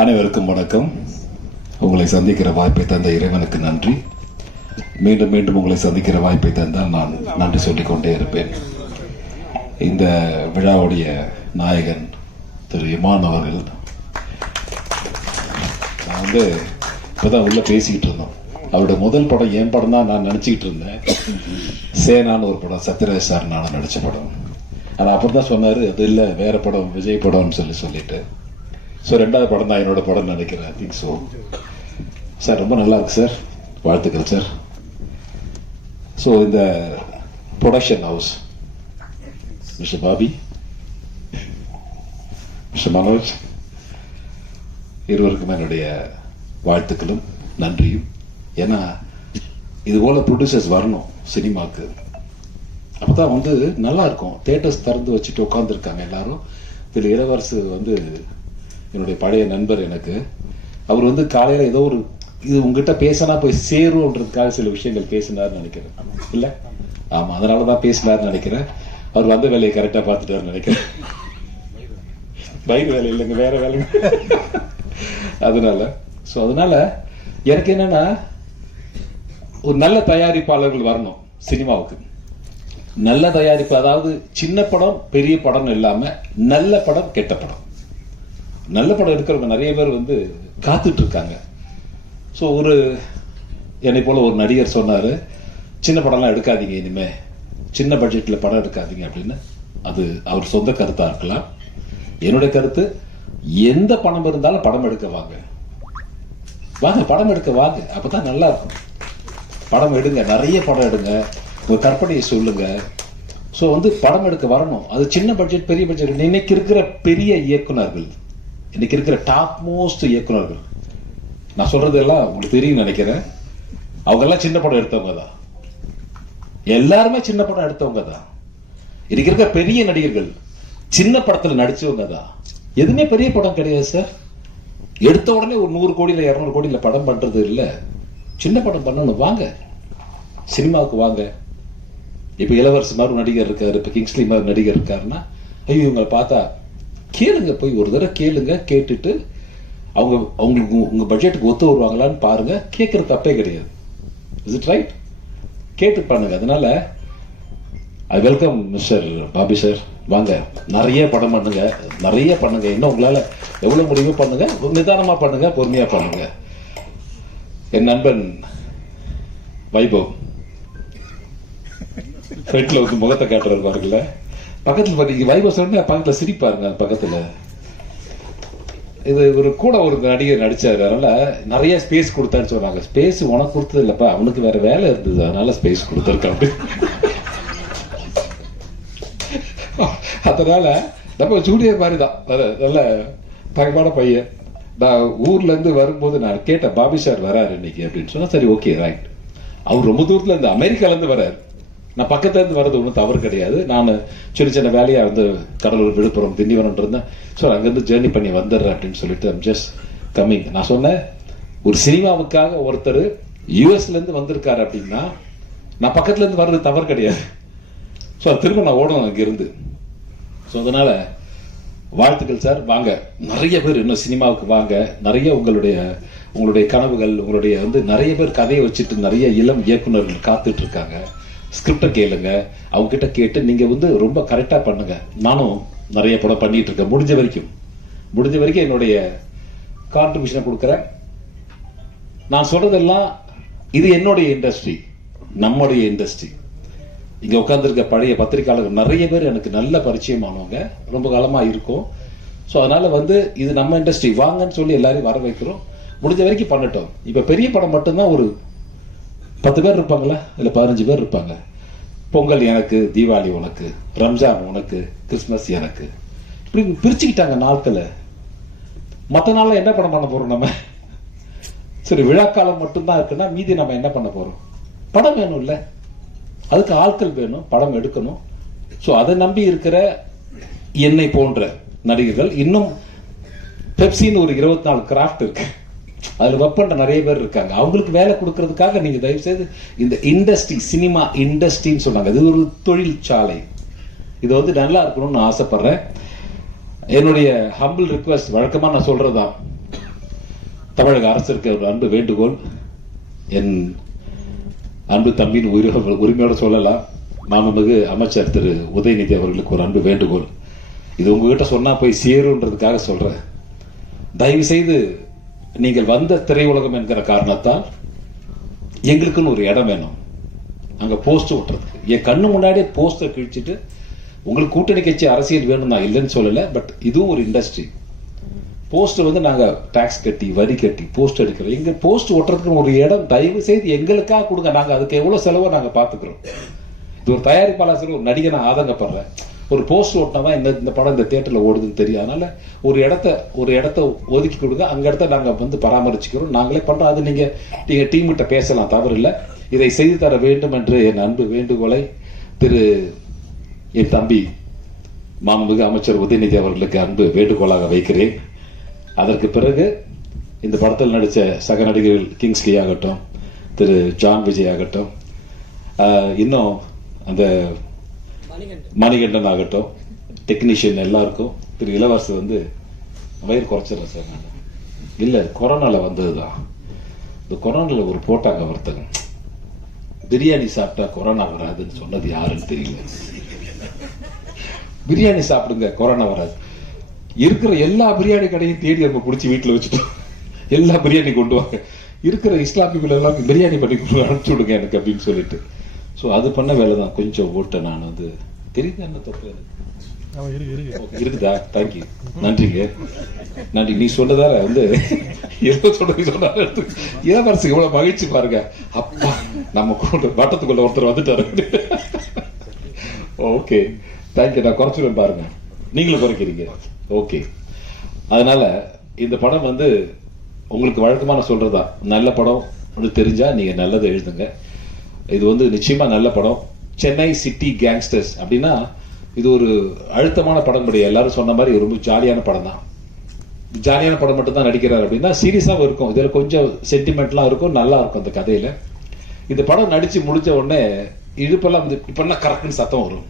அனைவருக்கும் வணக்கம் உங்களை சந்திக்கிற வாய்ப்பை தந்த இறைவனுக்கு நன்றி மீண்டும் மீண்டும் உங்களை சந்திக்கிற வாய்ப்பை தந்தால் நான் நன்றி சொல்லிக்கொண்டே இருப்பேன் இந்த விழாவுடைய நாயகன் திரு இமான் அவர்கள் நான் வந்து இப்போதான் உள்ள பேசிக்கிட்டு இருந்தோம் அவருடைய முதல் படம் என் படம் தான் நான் நினச்சிக்கிட்டு இருந்தேன் சேனான்னு ஒரு படம் சத்யராஜ் சார் நான் நடித்த படம் ஆனால் அப்புறம் தான் சொன்னார் அது இல்லை வேறு படம் விஜய் படம்னு சொல்லி சொல்லிட்டு ஸோ ரெண்டாவது படம் தான் என்னோட படம் நினைக்கிறேன் ஐ திங்க் ஸோ சார் ரொம்ப நல்லா இருக்கு சார் வாழ்த்துக்கள் சார் ஸோ இந்த production house mister Bobby mister Manoj இருவருக்குமே என்னுடைய வாழ்த்துக்களும் நன்றியும் ஏன்னா இது போல் ப்ரொடியூசர்ஸ் வரணும் சினிமாவுக்கு அப்போதான் வந்து நல்லா இருக்கும் தேட்டர்ஸ் திறந்து வச்சுட்டு உட்காந்துருக்காங்க எல்லாரும் இதில் இளவரசு வந்து என்னுடைய பழைய நண்பர் எனக்கு அவர் வந்து காலையில் ஏதோ ஒரு இது உங்ககிட்ட பேசினா போய் சேருன்றதுக்காக சில விஷயங்கள் பேசினார்னு நினைக்கிறேன் இல்லை ஆமாம் அதனால தான் பேசினார்னு நினைக்கிறேன் அவர் வந்த வேலையை கரெக்டாக பார்த்துட்டாருன்னு நினைக்கிறேன் பயிர் வேலை இல்லைங்க வேற வேலை அதனால ஸோ அதனால எனக்கு என்னன்னா ஒரு நல்ல தயாரிப்பாளர்கள் வரணும் சினிமாவுக்கு நல்ல தயாரிப்பு அதாவது சின்ன படம் பெரிய படம் இல்லாமல் நல்ல படம் கெட்ட படம் நல்ல படம் எடுக்கிறவங்க நிறைய பேர் வந்து காத்துட்டு இருக்காங்க ஸோ ஒரு என்னை போல் ஒரு நடிகர் சொன்னார் சின்ன படம்லாம் எடுக்காதீங்க இனிமேல் சின்ன பட்ஜெட்டில் படம் எடுக்காதீங்க அப்படின்னு அது அவர் சொந்த கருத்தாக இருக்கலாம் என்னுடைய கருத்து எந்த பணம் இருந்தாலும் படம் எடுக்க வாங்க வாங்க படம் எடுக்க வாங்க அப்போ தான் நல்லா இருக்கும் படம் எடுங்க நிறைய படம் எடுங்க உங்கள் கற்பனையை சொல்லுங்கள் ஸோ வந்து படம் எடுக்க வரணும் அது சின்ன பட்ஜெட் பெரிய பட்ஜெட் இன்னைக்கு இருக்கிற பெரிய இயக்குநர்கள் இன்னைக்கு இருக்கிற டாப் மோஸ்ட் இயக்குநர்கள் நான் சொல்றதெல்லாம் உங்களுக்கு தெரியும் நினைக்கிறேன் அவங்க எல்லாம் சின்ன படம் எடுத்தவங்க தான் எல்லாருமே சின்ன படம் எடுத்தவங்க தான் இன்னைக்கு பெரிய நடிகர்கள் சின்ன படத்துல நடிச்சவங்க தான் எதுவுமே பெரிய படம் கிடையாது சார் எடுத்த உடனே ஒரு நூறு கோடியில் இரநூறு கோடியில் படம் பண்ணுறது இல்லை சின்ன படம் பண்ணணும் வாங்க சினிமாவுக்கு வாங்க இப்போ இளவரசி மாதிரி நடிகர் இருக்கார் இப்போ கிங்ஸ்லி மாதிரி நடிகர் இருக்காருன்னா ஐயோ இவங்களை பார்த்தா கேளுங்க போய் ஒரு தடவை கேளுங்க கேட்டுட்டு அவங்க அவங்களுக்கு உங்கள் பட்ஜெட்டுக்கு ஒத்து வருவாங்களான்னு பாருங்கள் கேட்குற தப்பே கிடையாது இஸ் இட் ரைட் கேட்டு பண்ணுங்க அதனால I welcome mister Bobby sir வாங்க நிறைய படம் பண்ணுங்க நிறைய பண்ணுங்க இன்னும் உங்களால் எவ்வளோ முடியுமோ பண்ணுங்க நிதானமாக பண்ணுங்க பொறுமையாக பண்ணுங்க என் நண்பன் வைபவ் ஃபெட்டில் வந்து முகத்தை காட்டுறது பாருங்களேன் பக்கத்தில் பார்த்தீங்க வைபவ சொன்ன பக்கத்தில் சிரிப்பாருங்க பக்கத்தில் இது ஒரு கூட ஒரு நடிகர் நடித்தார் அதனால நிறைய ஸ்பேஸ் கொடுத்தான்னு சொன்னாங்க ஸ்பேஸ் உனக்கு கொடுத்தது இல்லைப்பா அவனுக்கு வேற வேலை இருந்தது அதனால ஸ்பேஸ் கொடுத்துருக்காங்க அதனால நம்ம ஜூனியர் மாதிரி தான் நல்ல பயமான பையன் நான் ஊர்லேருந்து வரும்போது நான் கேட்டேன் பாபி சார் வராரு இன்னைக்கு அப்படின்னு சொன்னால் சரி ஓகே ரைட் அவர் ரொம்ப தூரத்தில் இருந்து அமெரிக்காலேருந்து வராரு நான் பக்கத்துல இருந்து வர்றது ஒன்றும் தவறு கிடையாது நான் சின்ன சின்ன வேலையா வந்து கடலூர் விழுப்புரம் திண்டிவனம் இருந்தேன் ஸோ அங்கிருந்து ஜேர்னி பண்ணி வந்துடுறேன் அப்படின்னு சொல்லிட்டு ஜஸ்ட் கம்மிங் நான் சொன்னேன் ஒரு சினிமாவுக்காக ஒருத்தர் யூஎஸ்ல இருந்து வந்திருக்காரு அப்படின்னா நான் பக்கத்துல இருந்து வர்றது தவறு கிடையாது ஸோ அது திரும்ப நான் ஓடணும் அங்கிருந்து ஸோ அதனால வாழ்த்துக்கள் சார் வாங்க நிறைய பேர் இன்னும் சினிமாவுக்கு வாங்க நிறைய உங்களுடைய உங்களுடைய கனவுகள் உங்களுடைய வந்து நிறைய பேர் கதையை வச்சுட்டு நிறைய இளம் இயக்குநர்கள் காத்துட்டு இருக்காங்க ஸ்கிரிப்டை கேளுங்க அவங்க கிட்ட கேட்டு நீங்க வந்து ரொம்ப கரெக்டா பண்ணுங்க நானும் நிறைய படம் பண்ணிட்டு இருக்கேன் முடிஞ்ச வரைக்கும் முடிஞ்ச வரைக்கும் என்னுடைய கான்ட்ரிபியூஷனை கொடுக்குறேன் நான் சொல்றதெல்லாம் இது என்னுடைய இண்டஸ்ட்ரி நம்முடைய இண்டஸ்ட்ரி இங்க உட்காந்துருக்க பழைய பத்திரிகையாளர்கள் நிறைய பேர் எனக்கு நல்ல பரிச்சயமானவங்க ரொம்ப காலமா இருக்கும் ஸோ அதனால வந்து இது நம்ம இண்டஸ்ட்ரி வாங்கன்னு சொல்லி எல்லாரையும் வர வைக்கிறோம் முடிஞ்ச வரைக்கும் பண்ணட்டும் இப்போ பெரிய படம் மட்டும்தான் ஒரு பத்து பேர் இருப்பாங்களா இல்லை பதினஞ்சு பேர் இருப்பாங்க பொங்கல் எனக்கு தீபாவளி உனக்கு ரம்ஜான் உனக்கு கிறிஸ்மஸ் எனக்கு இப்படி பிரிச்சுக்கிட்டாங்க நாட்களில் மற்ற நாளில் என்ன படம் பண்ண போகிறோம் நம்ம சரி விழாக்காலம் மட்டும்தான் இருக்குன்னா மீதி நம்ம என்ன பண்ண போகிறோம் படம் வேணும் இல்லை அதுக்கு ஆட்கள் வேணும் படம் எடுக்கணும் ஸோ அதை நம்பி இருக்கிற என்னை போன்ற நடிகர்கள் இன்னும் பெப்சின்னு ஒரு இருபத்தி நாலு கிராஃப்ட் இருக்குது அதில் ஒர்க் பண்ணுற நிறைய பேர் இருக்காங்க அவங்களுக்கு வேலை கொடுக்கறதுக்காக நீங்கள் செய்து இந்த இண்டஸ்ட்ரி சினிமா இண்டஸ்ட்ரின்னு சொன்னாங்க இது ஒரு தொழிற்சாலை இது வந்து நல்லா இருக்கணும்னு ஆசைப்பட்றேன் என்னுடைய ஹம்பிள் ரிக்வஸ்ட் வழக்கமாக நான் சொல்கிறதான் தமிழக அரசிற்கு ஒரு அன்பு வேண்டுகோள் என் அன்பு தம்பின் உரிமை உரிமையோடு சொல்லலாம் மாண்புமிகு அமைச்சர் திரு உதயநிதி அவர்களுக்கு ஒரு அன்பு வேண்டுகோள் இது உங்ககிட்ட சொன்னால் போய் சேருன்றதுக்காக சொல்கிறேன் தயவு செய்து நீங்கள் வந்த திரையுலகம் என்கிற காரணத்தால் எங்களுக்குன்னு ஒரு இடம் வேணும் அங்கே போஸ்ட் விட்டுறதுக்கு என் கண்ணு முன்னாடியே போஸ்டை கிழிச்சிட்டு உங்களுக்கு கூட்டணி கட்சி அரசியல் வேணும் நான் இல்லைன்னு சொல்லலை பட் இதுவும் ஒரு இண்டஸ்ட்ரி போஸ்ட் வந்து நாங்கள் டேக்ஸ் கட்டி வரி கட்டி போஸ்ட் எடுக்கிறோம் எங்கள் போஸ்ட் ஓட்டுறதுக்கு ஒரு இடம் தயவு செய்து எங்களுக்காக கொடுங்க நாங்கள் அதுக்கு எவ்வளோ செலவோ நாங்கள் பார்த்துக்குறோம் இது ஒரு தயாரிப்பாளர் ஒரு நடிகை நான் ஆதங்கப்படுறேன் ஒரு போஸ்ட் ஓட்டினா தான் இந்த இந்த படம் இந்த தேட்டரில் ஓடுதுன்னு தெரியும் அதனால் ஒரு இடத்த ஒரு இடத்த ஒதுக்கி கொடுங்க அந்த இடத்த நாங்கள் வந்து பராமரிச்சுக்கிறோம் நாங்களே பண்ணுறோம் அது நீங்கள் நீங்கள் டீம்கிட்ட பேசலாம் தவறில்லை இதை செய்து தர வேண்டும் என்று என் அன்பு வேண்டுகோளை திரு என் தம்பி மாண்புமிகு அமைச்சர் உதயநிதி அவர்களுக்கு அன்பு வேண்டுகோளாக வைக்கிறேன் அதற்கு பிறகு இந்த படத்தில் நடித்த சக நடிகர்கள் கிங்ஸ்லி ஆகட்டும் திரு ஜான் விஜய் ஆகட்டும் இன்னும் அந்த மணிகண்டன் ஆகட்டும் டெக்னீஷியன் எல்லாருக்கும் திரு இளவரசர் வந்து வயிறு குறைச்சிடறேன் சார் நான் இல்லை கொரோனாவில் வந்தது தான் இந்த கொரோனாவில் ஒரு போட்டாங்க ஒருத்தங்க பிரியாணி சாப்பிட்டா கொரோனா வராதுன்னு சொன்னது யாருன்னு தெரியல பிரியாணி சாப்பிடுங்க கொரோனா வராது இருக்கிற எல்லா பிரியாணி கடையும் தேடி நம்ம பிடிச்சி வீட்டில் வச்சுட்டோம் எல்லா பிரியாணி கொண்டு வாங்க இருக்கிற இஸ்லாமியர்கள் எல்லாம் பிரியாணி பண்ணி அனுப்பிச்சு விடுங்க எனக்கு அப்படின்னு சொல்லிட்டு ஸோ அது பண்ண வேலை தான் கொஞ்சம் ஓட்டை நான் வந்து தெரியுது என்ன தப்பு இருக்குதா தேங்க்யூ நன்றிங்க நன்றி நீ சொன்னதால வந்து எவ்வளோ சொல்ல சொன்னாரு இளவரசு இவ்வளோ மகிழ்ச்சி பாருங்க அப்பா நம்ம கூட வட்டத்துக்குள்ள ஒருத்தர் வந்துட்டாரு ஓகே தேங்க்யூ நான் குறைச்சிருவேன் பாருங்க நீங்களும் குறைக்கிறீங்க ஓகே அதனால இந்த படம் வந்து உங்களுக்கு வழக்கமான சொல்றதா நல்ல படம் தெரிஞ்சா நீங்க நல்லதை எழுதுங்க இது வந்து நிச்சயமாக நல்ல படம் சென்னை சிட்டி கேங்ஸ்டர்ஸ் அப்படின்னா இது ஒரு அழுத்தமான படம் கிடையாது எல்லாரும் சொன்ன மாதிரி ரொம்ப ஜாலியான படம் தான் ஜாலியான படம் மட்டும் தான் நடிக்கிறார் அப்படின்னா சீரியஸாகவும் இருக்கும் இதில் கொஞ்சம் சென்டிமெண்ட்லாம் இருக்கும் நல்லா இருக்கும் அந்த கதையில் இந்த படம் நடித்து முடிஞ்ச உடனே இழுப்பெல்லாம் வந்து இப்பெல்லாம் கரெக்டுன்னு சத்தம் வரும்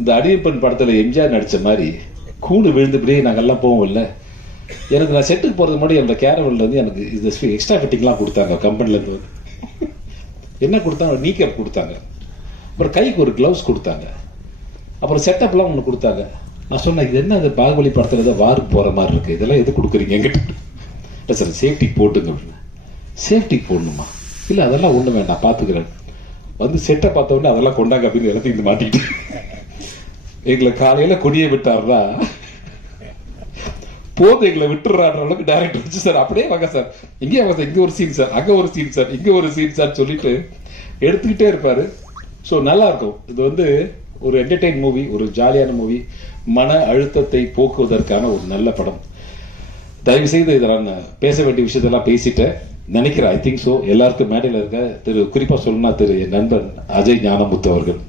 இந்த அடியப்பன் படத்தில் எம்ஜிஆர் நடித்த மாதிரி கூண்டு விழுந்துபடியே நாங்கள்லாம் போவோம் இல்லை எனக்கு நான் செட்டுக்கு போகிறது முன்னாடி அந்த கேரவல்லேருந்து எனக்கு இந்த எக்ஸ்ட்ரா ஃபிட்டிங்லாம் கொடுத்தாங்க கம்பெனிலேருந்து வந்து என்ன கொடுத்தாங்க நீ நீக்கப் கொடுத்தாங்க அப்புறம் கைக்கு ஒரு க்ளவுஸ் கொடுத்தாங்க அப்புறம் செட்டப்லாம் ஒன்று கொடுத்தாங்க நான் சொன்னேன் இது என்ன அந்த பாகுபலி படத்தில் ஏதோ வாருக்கு போகிற மாதிரி இருக்குது இதெல்லாம் எது கொடுக்குறீங்க எங்கிட்ட இல்லை சார் சேஃப்டி போட்டுங்க அப்படின்னு சேஃப்டி போடணுமா இல்லை அதெல்லாம் ஒன்றும் வேண்டாம் பார்த்துக்கிறேன் வந்து செட்டை பார்த்தோன்னே அதெல்லாம் கொண்டாங்க அப்படின்னு எல்லாத்தையும் இது மாட்டிக்கிட்டு எங்களை காலையில் கொடியை விட்டார்னா போது எங்களை விட்டுறான்ற அளவுக்கு டேரக்டர் வச்சு சார் அப்படியே வாங்க சார் இங்கேயே வாங்க சார் இங்கே ஒரு சீன் சார் அங்கே ஒரு சீன் சார் இங்கே ஒரு சீன் சார் சொல்லிட்டு எடுத்துக்கிட்டே இருப்பாரு ஸோ நல்லா இருக்கும் இது வந்து ஒரு என்டர்டெயின் மூவி ஒரு ஜாலியான மூவி மன அழுத்தத்தை போக்குவதற்கான ஒரு நல்ல படம் தயவு செய்து இதை நான் பேச வேண்டிய விஷயத்தெல்லாம் பேசிட்டேன் நினைக்கிறேன் ஐ திங்க் ஸோ எல்லாருக்கும் மேடையில் இருக்க திரு குறிப்பாக சொல்லணும்னா திரு என் நண்பன் அஜய் ஞானமுத்து அவர்கள்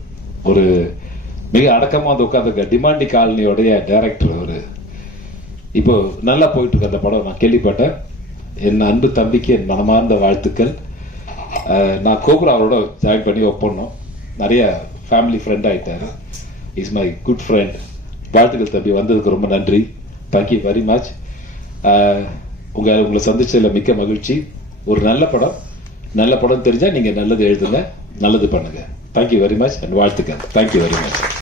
ஒரு மிக அடக்கமாக உட்காந்துருக்க டிமாண்டி காலனியோடைய டைரக்டர் அவர் இப்போ நல்லா போயிட்டு இருக்க அந்த படம் நான் கேள்விப்பட்டேன் என் அன்பு தம்பிக்கு என் மனமார்ந்த வாழ்த்துக்கள் நான் கோபுரா அவரோட ஜாயின் பண்ணி ஒப்பண்ணோம் நிறைய ஃபேமிலி ஃப்ரெண்ட் ஆகிட்டாரு இஸ் மை குட் ஃப்ரெண்ட் வாழ்த்துக்கள் தம்பி வந்ததுக்கு ரொம்ப நன்றி தேங்க்யூ வெரி மச் உங்கள் உங்களை சந்திச்சதில் மிக்க மகிழ்ச்சி ஒரு நல்ல படம் நல்ல படம் தெரிஞ்சால் நீங்கள் நல்லது எழுதுங்க நல்லது பண்ணுங்கள் thank you very much and வாழ்த்துக்கள் தேங்க்யூ வெரி மச்